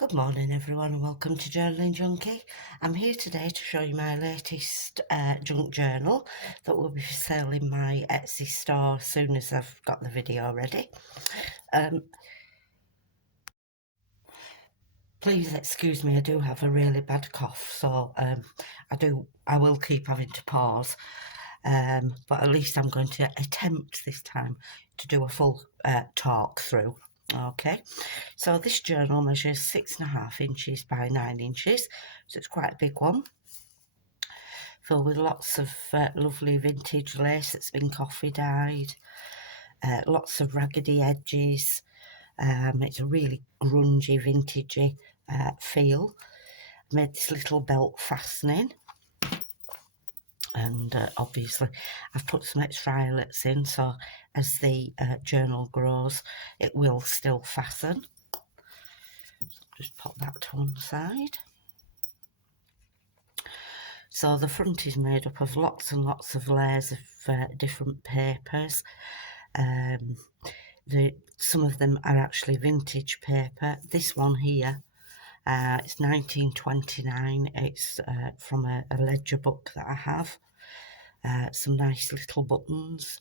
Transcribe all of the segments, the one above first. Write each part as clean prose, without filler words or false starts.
Good morning everyone and welcome to Journaling Junkie. I'm here today to show you my latest junk journal that will be for sale in my Etsy store as soon as I've got the video ready. Please excuse me, I do have a really bad cough, so I will keep having to pause, but at least I'm going to attempt this time to do a full talk through. Okay, so this journal measures 6.5 inches by 9 inches, so it's quite a big one, filled with lots of lovely vintage lace that's been coffee dyed, lots of raggedy edges. It's a really grungy, vintagey feel. I made this little belt fastening, and obviously I've put some extra eyelets in, so as the journal grows it will still fasten. Just pop that to one side. So the front is made up of lots and lots of layers of different papers. Some of them are actually vintage paper. This one here, it's 1929. It's from a ledger book that I have. Some nice little buttons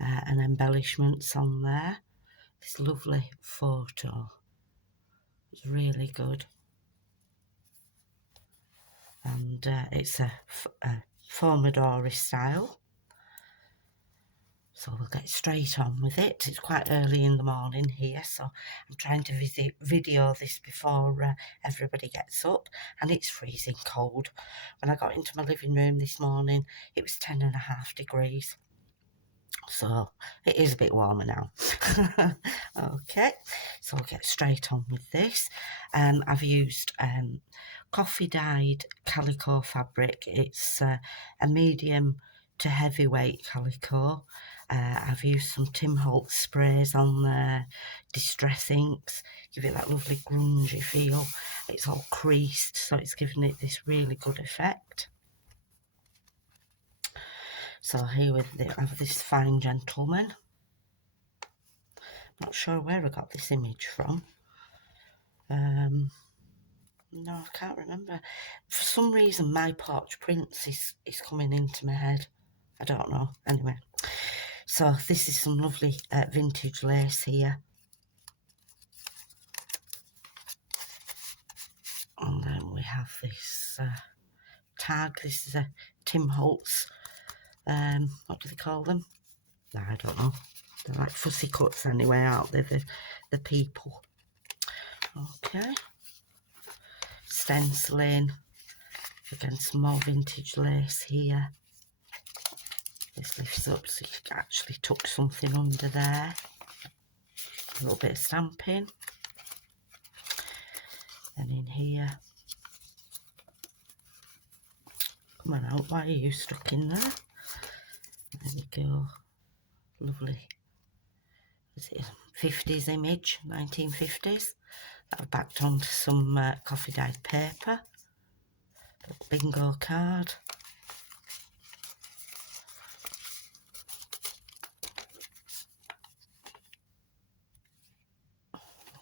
and embellishments on there. This lovely photo. It's really good. And it's a Pomodoro style. So we'll get straight on with it. It's quite early in the morning here, so I'm trying to video this before everybody gets up, and it's freezing cold. When I got into my living room this morning, it was 10.5 degrees. So it is a bit warmer now. Okay, so we'll get straight on with this. I've used coffee dyed calico fabric. It's a medium to heavyweight calico. I've used some Tim Holtz sprays on there, distress inks, give it that lovely grungy feel. It's all creased, so it's giving it this really good effect. So here I have this fine gentleman. Not sure where I got this image from. No, I can't remember. For some reason my Porch Prince is coming into my head. I don't know. Anyway, so this is some lovely vintage lace here. And then we have this tag. This is a Tim Holtz. What do they call them? No, I don't know. They're like fussy cuts anyway, aren't they? The people. Okay. Stenciling. Again, some more vintage lace here. This lifts up so you can actually tuck something under there. A little bit of stamping. And in here. Come on out, why are you stuck in there? There we go. Lovely. Is it a 50s image? 1950s? That I've backed onto some coffee dyed paper. Bingo card.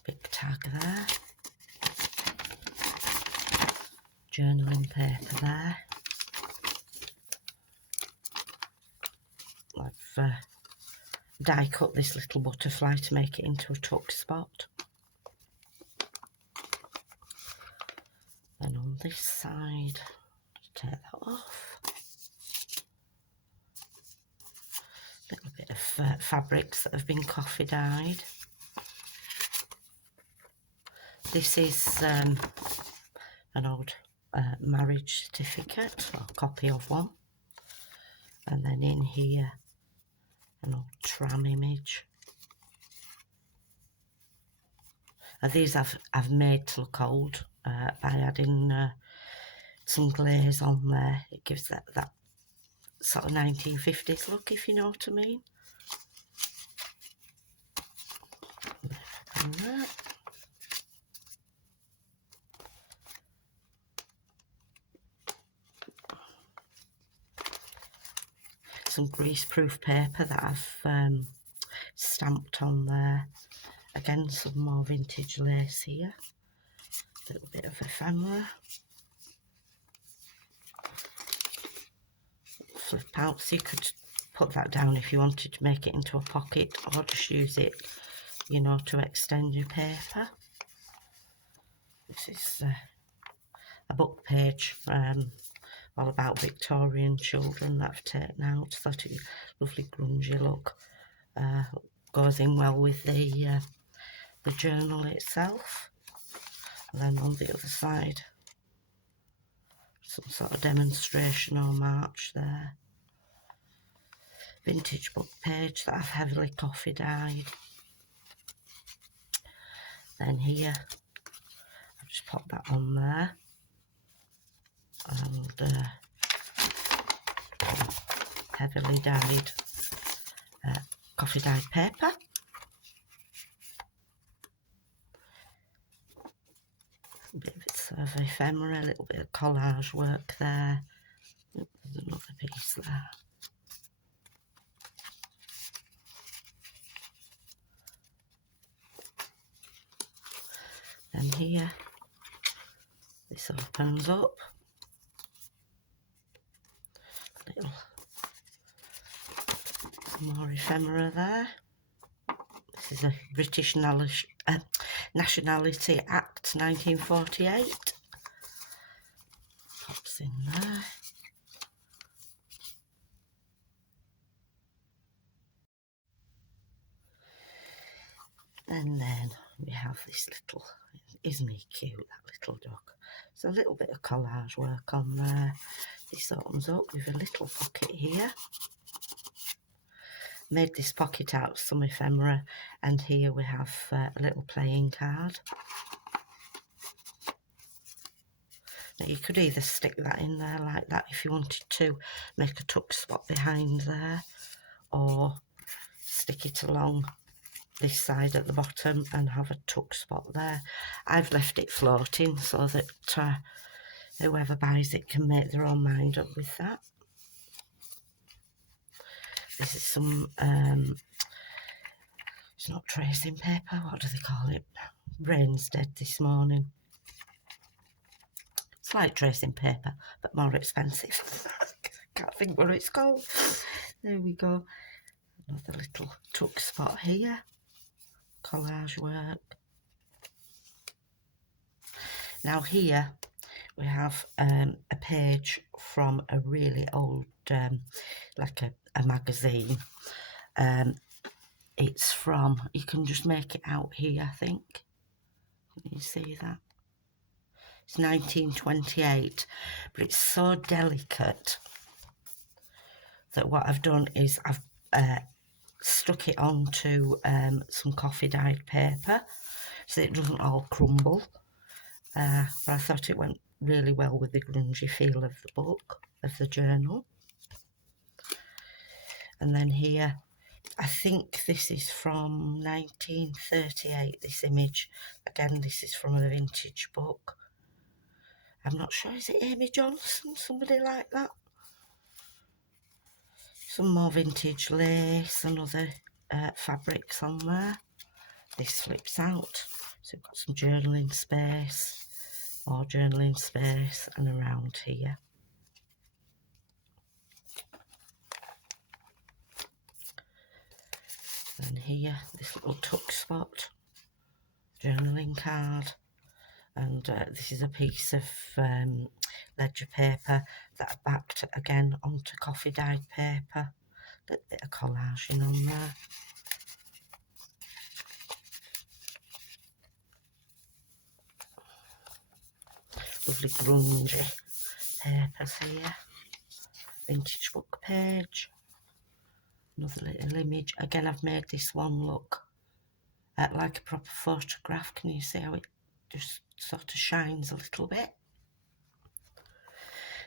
Big tag there. Journaling paper there. I've die cut this little butterfly to make it into a tuck spot. And on this side, take that off. A little bit of fabrics that have been coffee dyed. This is an old marriage certificate, or copy of one. And then in here, an old tram image. And these I've made to look old by adding some glaze on there. It gives that sort of 1950s look, if you know what I mean. And that. Some greaseproof paper that I've stamped on there. Again, some more vintage lace here. A little bit of ephemera. Flip out, so you could put that down if you wanted to make it into a pocket, or just use it, you know, to extend your paper. This is a book page all about Victorian children that I've taken out. Thought it was a lovely grungy look. Goes in well with the journal itself. And then on the other side, some sort of demonstration or march there. Vintage book page that I've heavily coffee dyed. Then here, I've just popped that on there. And heavily dyed coffee dyed paper. A bit of ephemera, a little bit of collage work there. There's another piece there. Then here, this opens up. Little more ephemera there. This is a British Nationality Act 1948. Pops in there. And then we have this little, isn't he cute, that little duck? So a little bit of collage work on there. This opens up with a little pocket here. Made this pocket out of some ephemera, and here we have a little playing card. Now you could either stick that in there like that if you wanted to make a tuck spot behind there, or stick it along this side at the bottom and have a tuck spot there. I've left it floating so that whoever buys it can make their own mind up with that. This is some, it's not tracing paper, what do they call it? Brain's dead this morning. It's like tracing paper, but more expensive. I can't think what it's called. There we go. Another little tuck spot here. Collage work. Now here we have a page from a really old, like a magazine. It's from, you can just make it out here, I think. Can you see that? It's 1928, but it's so delicate that what I've done is I've stuck it onto some coffee dyed paper so it doesn't all crumble. But I thought it went really well with the grungy feel of the book, of the journal. And then here, I think this is from 1938, this image. Again, this is from a vintage book. I'm not sure, is it Amy Johnson, somebody like that? Some more vintage lace and other fabrics on there. This flips out, so we've got some journaling space, more journaling space, and around here. And here, this little tuck spot, journaling card, and this is a piece of ledger paper that I backed again onto coffee dyed paper. A little bit of collaging on there. Lovely grungy papers here. Vintage book page. Another little image. Again, I've made this one look like a proper photograph. Can you see how it just sort of shines a little bit?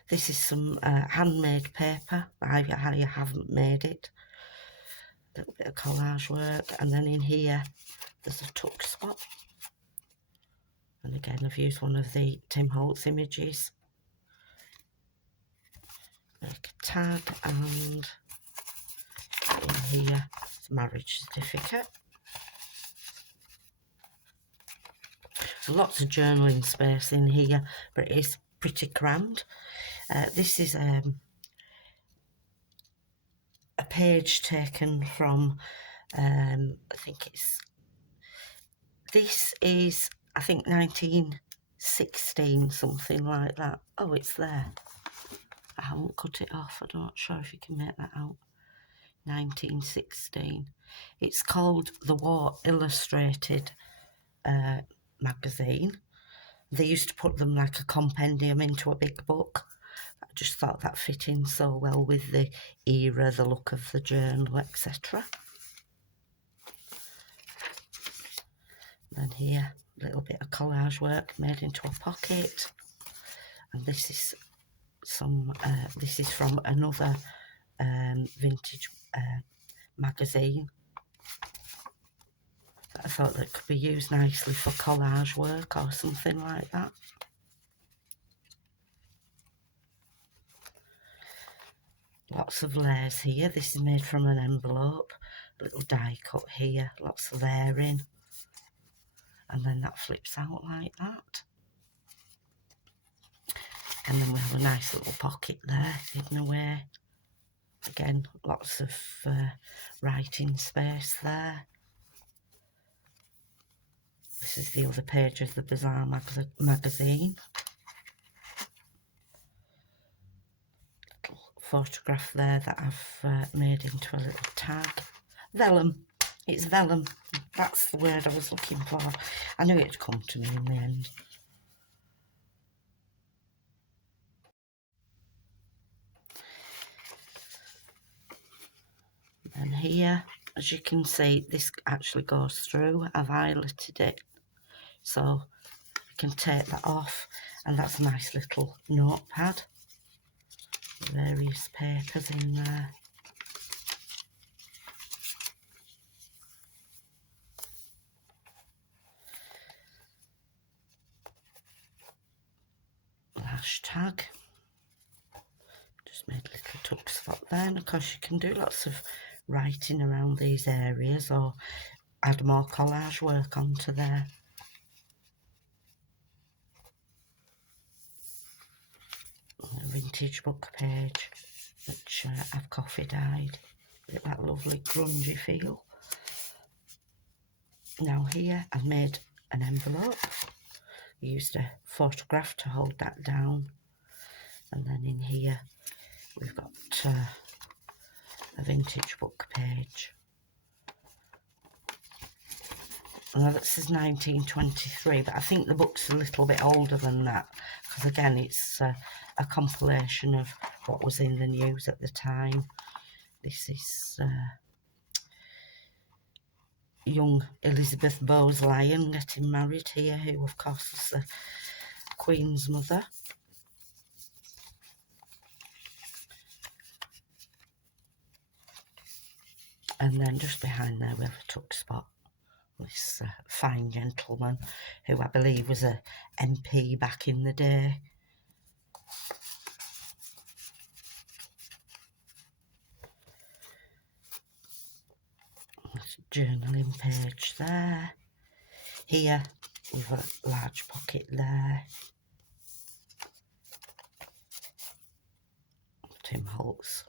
This is some handmade paper. I haven't made it. A little bit of collage work. And then in here, there's a tuck spot. And again, I've used one of the Tim Holtz images. Make a tag, and in here, it's a marriage certificate. lots of journaling space in here, but it is pretty crammed. This is a page taken from, I think 1916, something like that. Oh, it's there. I haven't cut it off. I'm not sure if you can make that out. 1916. It's called the War Illustrated magazine. They used to put them like a compendium into a big book. I just thought that fit in so well with the era, the look of the journal, etc. Then here, a little bit of collage work made into a pocket. And this is this is from another vintage magazine that I thought that could be used nicely for collage work or something like that. Lots of layers here. This is made from an envelope. A little die cut here, lots of layering. And then that flips out like that. And then we have a nice little pocket there, hidden away. Again, lots of writing space there. This is the other page of the Bazaar magazine. Little photograph there that I've made into a little tag. Vellum. It's vellum. That's the word I was looking for. I knew it'd come to me in the end. And here, as you can see, this actually goes through. I've highlighted it, so you can take that off, and that's a nice little notepad. Various papers in there. Hashtag. Just made a little tuck spot there, and of course you can do lots of writing around these areas or add more collage work onto there. A vintage book page, which I've coffee dyed. Get that lovely grungy feel. Now here I've made an envelope. I used a photograph to hold that down. And then in here we've got a vintage book page. Now this is 1923, but I think the book's a little bit older than that, because again it's a compilation of what was in the news at the time. This is young Elizabeth Bowes-Lyon getting married here, who of course is the Queen's mother. And then just behind there we have a tuck spot. This fine gentleman, who I believe was a MP back in the day. There's a journaling page there. Here we've got a large pocket there. Tim Holtz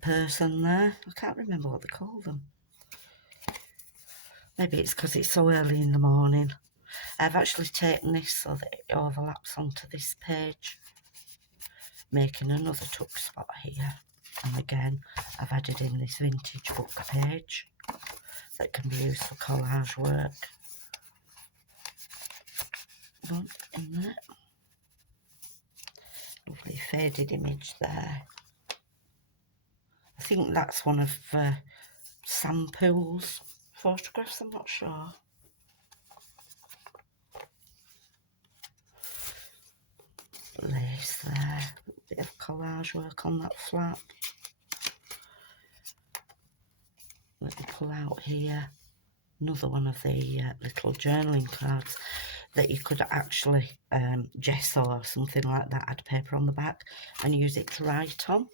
person there. I can't remember what they call them. Maybe it's because it's so early in the morning. I've actually taken this so that it overlaps onto this page, making another tuck spot here. And again, I've added in this vintage book page that can be used for collage work. One in there. Lovely faded image there. I think that's one of Sam Poole's photographs, I'm not sure. Lace there, a bit of collage work on that flap. Let me pull out here another one of the little journaling cards that you could actually gesso or something like that, add paper on the back and use it to write on.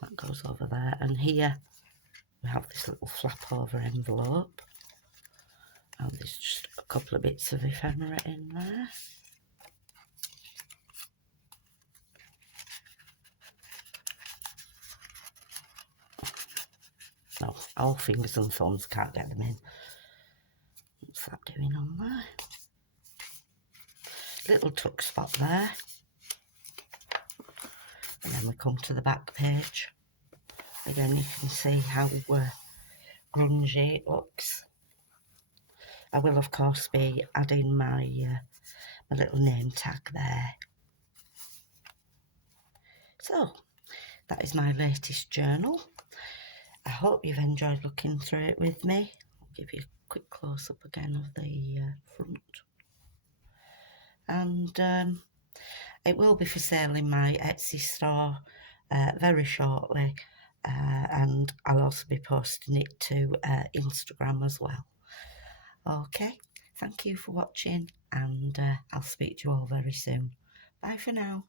That goes over there, and here we have this little flap over envelope. Oh, there's just a couple of bits of ephemera in there. No, all fingers and thumbs, can't get them in. What's that doing on there? Little tuck spot there. And then we come to the back page. Again, you can see how grungy it looks. I will, of course, be adding my little name tag there. So, that is my latest journal. I hope you've enjoyed looking through it with me. I'll give you a quick close-up again of the front. And it will be for sale in my Etsy store very shortly. And I'll also be posting it to Instagram as well. Okay, thank you for watching, and I'll speak to you all very soon. Bye for now.